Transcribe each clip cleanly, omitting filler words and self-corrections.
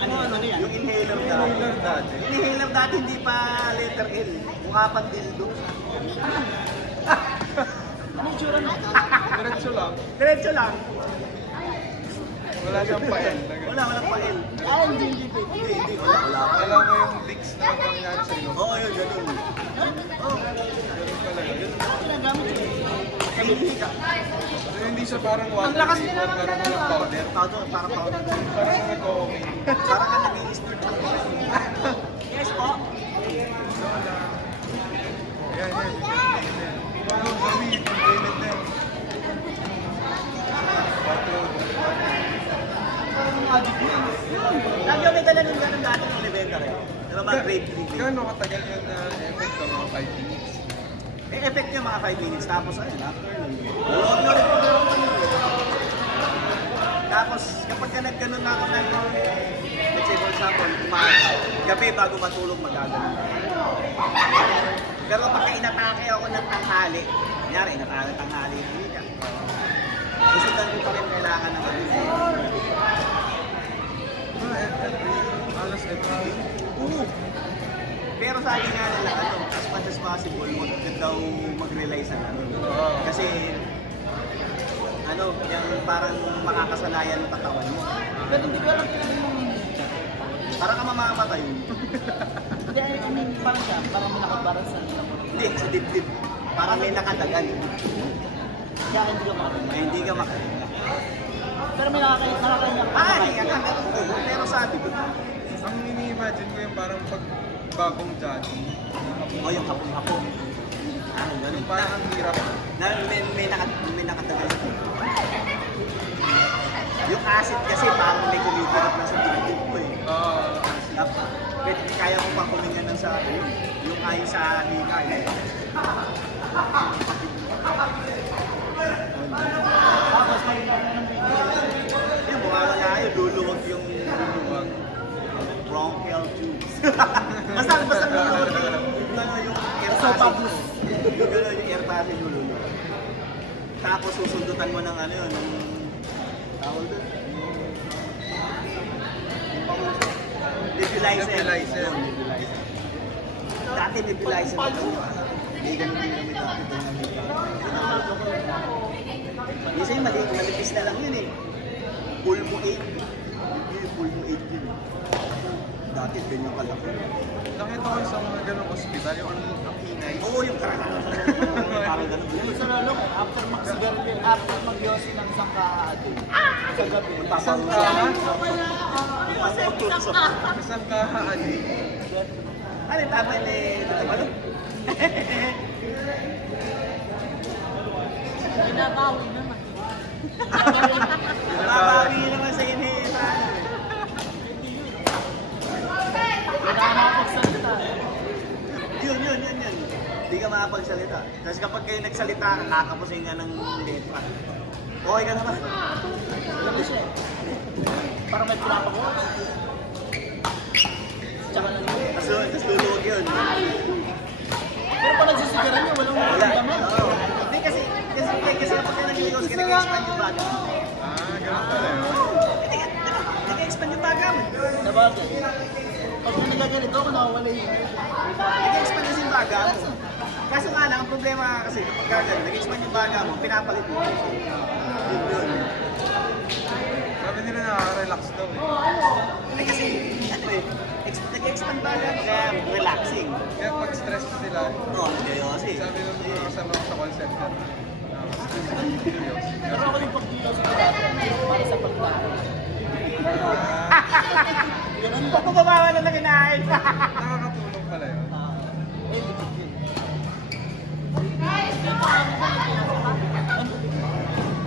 Ano yan? Yung inhaler dati. Yung inhaler dati hindi pa letter L. Mukha pang dildo. Anong tsura na? Diretso lang. Diretso lang. Wala siyang pa-L. Walang pa L. Hindi. Hindi. Wala. Alam mo yung Vicks na nangyari sa iyo? Oo, yun. Ganun. Oo. Ganun pala yun. Ginagamit yun. Hindi ka. So, hindi siya parang water. Ang lakas din naman Parang walang powder. Powder, parang powder. Parang nag-okay. Parang ka nag-i-snort lang. Yes po. Yan. Ano, kami, complainant na yun. Lagi may dala ng ganun dati ng Leventer eh. Diba ba grape drink? Gano'n katagal yun na effect ng mga 5 minutes? May effect niya mga 5 minutes. Tapos ayun, after nun. Tapos kapag ka nagganon na ako ng, let's say for example, gabi bago matulog magaganon. Pero pagka inatake ako ng tanghali, kunyari inatake tanghali ng liga, susundan ko pa rin kailangan ng Alas every Oo. Pero sabi nga nila, as much as possible, huwag ka daw mag-rely sa Kasi, yung parang makakasanayan ng katawan mo. Pero hindi ko alam kung Parang ka mamamatay. hindi, I mean, parang siya, parang may nakabarang sa nila mo. Hindi, sa dibdib. Parang may nakadagan. Kaya hindi ka makakita. Hindi ka makakita. Pero may nakakanya ka. Hinga ka. Pero sabi ko, ang ini-imagine ko yung parang pag bagong jogging. yung hapong-hapong. Ganun. Parang ang hirap. May nakadagan. Yung acid kasi parang may kumikirap na sa dibdib mo eh. Kaya mo pa kumingan ng sa yung ayon sa hinga eh. Tapos may ng video. Yung mawawala yun, luluwag yung bronchial tubes. basta luluwag yung air passage. Yung air passage mo luluwag. Tapos susundutan mo ng ng tawag doon. Nebulizer. Dati nebulizer na ito. Hindi ganun din kami dati. Kasi malipis na lang yun eh. Pulmo 8. Pulmo 8 yun. Dati ganyan kalaki. Nakita ko sa mga ganong hospital, yung ang ingay. Oo, yung parang ganun. Yung sa lalo, after mag-yosi ng isang kahati. Sa gabi. Isang kaha? Magtutusok. Isang kaha, ali. Ano yung tama ni Dito Malo? Binabawi naman. Nababawi naman sa inihita. Nakakapagsalita. Yun. Hindi ka makapagsalita. Kasi kapag kayo nagsalita, nakakapusing ka ng letra. Okay ka naman. Alam mo siya. Parang may pinapako. Tsaka lang yun. Tapos luluwag yun. Pero pag nagsisigaran nyo, walang maramdaman. Oo. Hindi kasi kapag ka nag-ios, nag-expand yung baga. Ganun pala yun. Nag-expand yung baga mo. Sabagay. Pag nagaganito ako, nakawala yun. Nag-expand kasi yung baga mo. Kaso nga lang, ang problema kasi kapag gagawin, nag-expand yung baga mo, pinapalit mo. Yun. Sabi nila nakaka-relax daw eh. Hindi kasi, nag-expand baga mo, kaya relaxing. Kaya pag stress sila, Oo, kasi. sabi ng mga kasama ko sa call center, Pero ako yung pagdilaw sa pagkakas para sa pagkakas. Ganun ba? Pagpabawa na lang kinain. nakakatulong pala yun.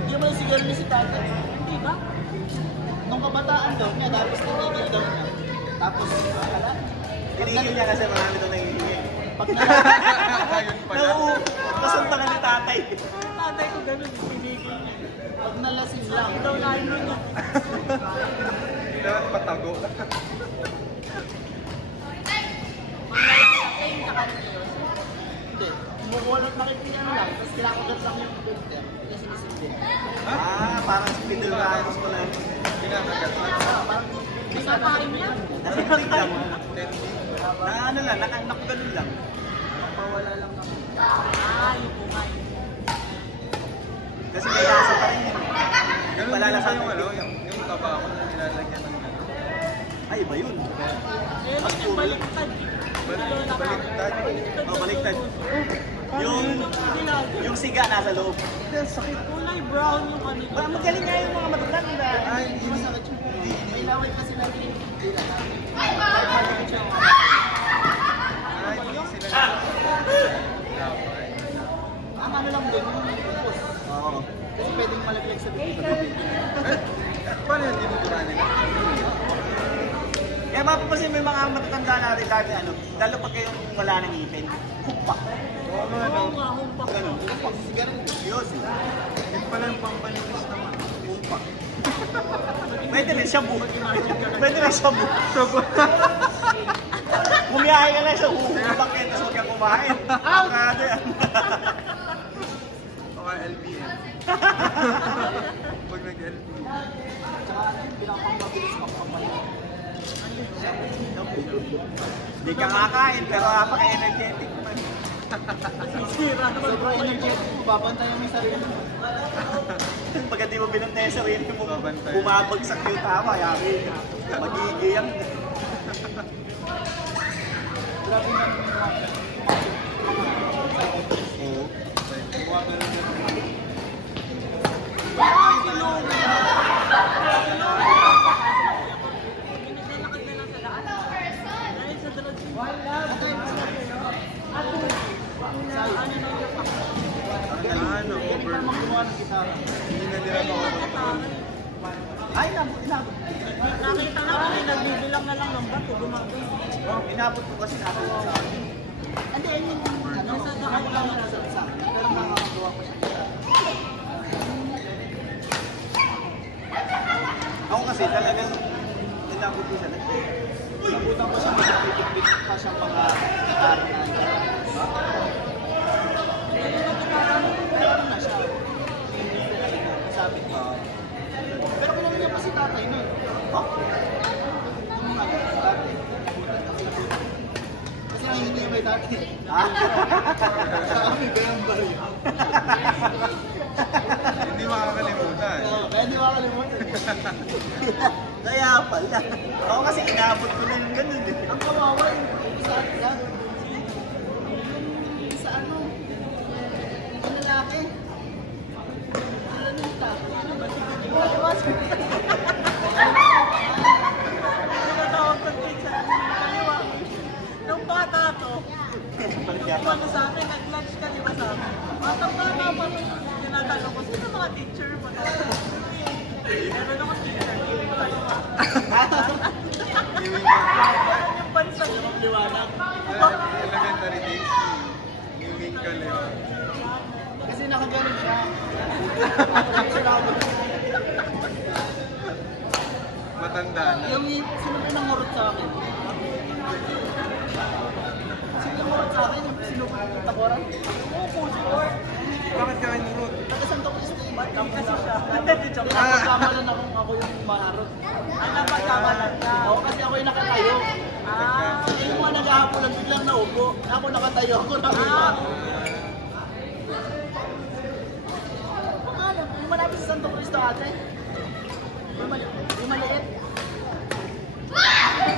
Hindi mo yung siguro ni si Tata. Hindi ba? Nung kabataan daw niya, tapos tinigil daw niya. Tapos, akala. Tinigil niya kasi marami daw nangihingin. Pag Ayun pala. Kasunta ka ni tatay. tatay ko ganun, tinigil niya. Pag nalasing lang, daw lahat niya. Dapat patago. Hindi. Kumukuha lang nakikinig lang, tapos kinakagat lang yung filter. Kasi sinisindi. Parang spindle ramos ko lang. Pinakagat na. Parang, basta Kinakain niya. Nasintig lang. Na ano lang, nakagano'n lang. Pawala lang ako. Yung kumain. Kasi may lasa pa rin yun. Ganun din sa yung ano, yung taba ko na nilalagyan ng ano. Ay, iba yun. Meron yung baliktad. Baliktad. Oh, baliktad. Yung siga nasa loob. Sakit. Kulay brown yung kanila. Ba, magaling nga yung mga matatanda. Ay, Masakit yun. May laway kasi natin. Hindi lang natin. Ay, hindi sila. Ang ano lang din, yung pupus. Oo. Kasi pwedeng malaglag sa bibig. Paano yung dinudura nila? Kaya mapapansin mo yung mga matatanda natin lagi ano, lalo pag kayong wala ng ngipin. Humpa. Oo nga, no? Oo nga, humpak. Ganun. Sigaro. Yun. Yun pala yung pampanilis naman. Humpa. Pwede rin siya bu. Pwede rin siya bu. Kumiyahe ka lang sa huhubak yan, tapos huwag kang kumain. Kada yan. O kaya LBM. Pag nag-LBM. Tsaka ano yung pinapamabilis magpapalit. Hindi ka kakain, pero napaka-energetic man. Sobrang energetic mo, babantayan mo yung sarili mo. Pagka di mo binantay sa sarili mo, Babantay. bumabagsak yung tama, yari. Magigiyang. Grabe nga yung mga Oo. Naglalakad na lang sa daan. Dahil sa drugs. Ano, Pwede over. ka magkuha ng gitara. Hindi na nila makakontrol. Ay, inabot. Nakita na kami, nagbibilang na lang ng bato. Gumagay. Inabot ko kasi nasa sa akin. Hindi, I mean, ano, Nasa daan ako lang nasa sa akin. Pero nakakagawa ko siya. Ako kasi talagang inabot ko siya. Nabutan ko siya mag-pitik-pitik pa siyang mga gitara na. Meron na siya. Sabi ko. Pero kilala niya pa si tatay nun. Oh? Yung ano, tatay. Nabutan. Kasi ang hindi niya may tatay. Sa kami, ganyan ba rin? Hindi makakalimutan. Kaya hindi makalimutan. Kaya pala. Ako kasi inabot ko na yung ganun eh. Ang kawawa yung sa ano? Ang lalaki. Ano yung tatay? Ano ba? Tinatawag ko din sa kaliwa. Nung bata to, ano sa akin, nag-lunch ka, di ba sa akin? Batang bata pa to. Tinatanong ko, sino mga teacher mo? Meron ako teacher, hindi ko kaliwa. Yung bansa yung liwanag. Elementary days. Yung main ka yun. Kasi nakaganon siya. Matanda na. Yung sino ba yung nangurot sa akin? Sino yung nangurot sa akin? Sino yung takoran? Oo po, sino? Bakit ka kayo nurot? Taga Santo Cristo. Kasi siya. Joke. Napagkamalan ako yung maharot. Napagkamalan ka. Oo, kasi ako yung nakatayo. Yung mga naghahaponan biglang naupo. Ako nakatayo, ako nakatayo. Pangalan, yung malapit sa Santo Cristo ate. Yung maliit.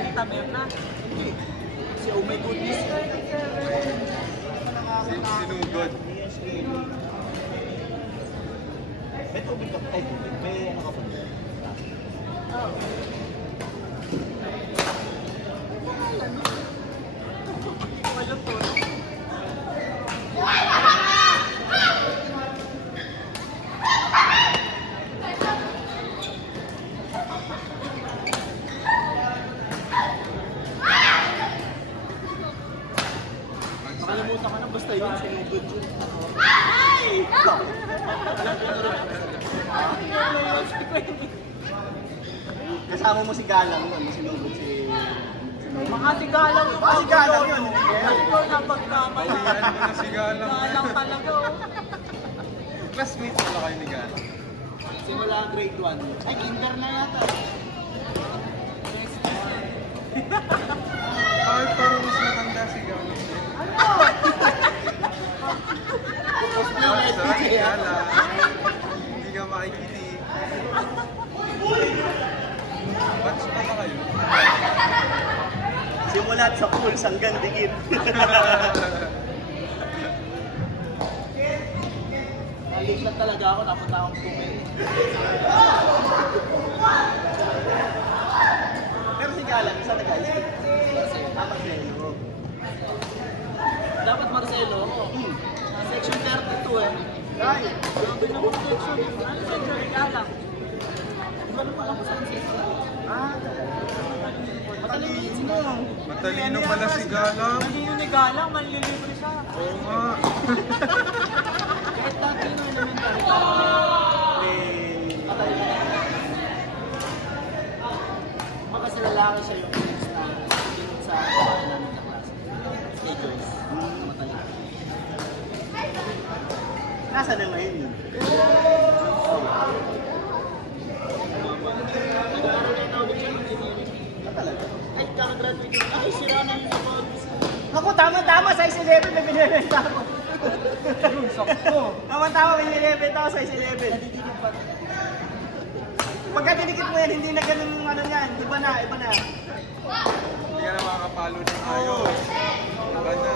Kita mo yun na. Hindi. Si Oh My Goodness. Sinugod. May tubig ka, ay tubig. May ano ka pa. Walang po. Nakalimutan ka na, basta yun, sinugod yun. Kasama mo si Galang nun, sinugod si... Mga sigalang yung Ah, si Galang yun. Ito na pagkamali. Palihan mo na si Galang. Galang talaga. Oh. Classmates pala kayo ni Galang. Simula grade 1. Ay, kinder na yata. Next Simula sa pools hanggang dikit. Naliglat talaga ako, napunta akong tumingin. Pero si Galang, saan nag-high school? Marcelo. Dapat Marcelo ako. Section 32 eh. Ay, Grabe naman section. Ano section? Igalang. Hindi ko alam kung saan section. matalino. Matalino pala si Galang. Malino ni Galang, manlilibre siya. Oo nga. Kahit dati na elementary. Matalino. Baka sa lalaki siya yung next na pinag sa bahay namin na klase. Si Joyce. Matalino. Nasa na ngayon yun? Nag-aaral na ulit siya ng engineering. Talaga? Ay, kakagraduate yun. Ay, sira na yung about. Ako, tama-tama, size 11 may binibenta ako. Sakto. Tama-tama, may binibenta ako, size 11. Nadidinig pa. Pagka tinikit mo yan, hindi na ganun yung ano yan. Iba na, iba na. Hindi ka na makakapalo ng ayos. Iba na.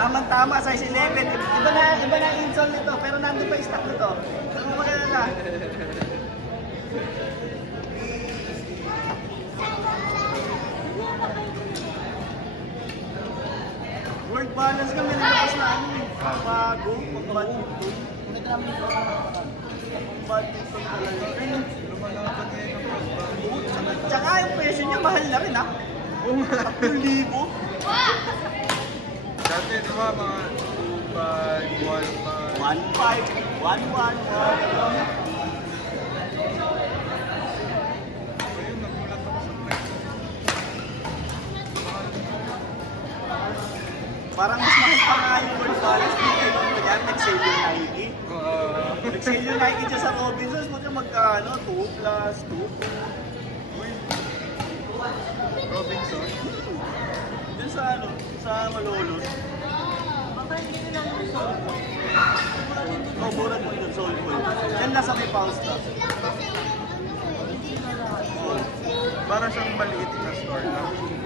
Tama-tama, size 11. Iba na yung insole nito, pero nandun pa yung stock nito. Saan mo magalala? Work balance kami, nilabas na ano eh. Bago, pag-badminton. Nakita namin yung Pag-badminton talaga. Lumalaban ngayon ang pagbago. Tsaka yung presyo niya, mahal na rin ha. Oo nga. 10,000. Dati di ba mga 2,500, 1,500. 1,500, 1,100. Ayun, nagulat ako sa presyo. Parang mas mahal pa nga yung work balance dito. Kaya nag-sale yung Nike. Nag-sale yung Nike dyan sa Robinsons. Magkano? 2 plus 2. Uy, Robinson? Dyan sa ano? Sa Malolos. Baka hindi nila yung solve. Oh, mura po yun, Soulful. Yan nasa may pause na. Para siyang maliit na store lang.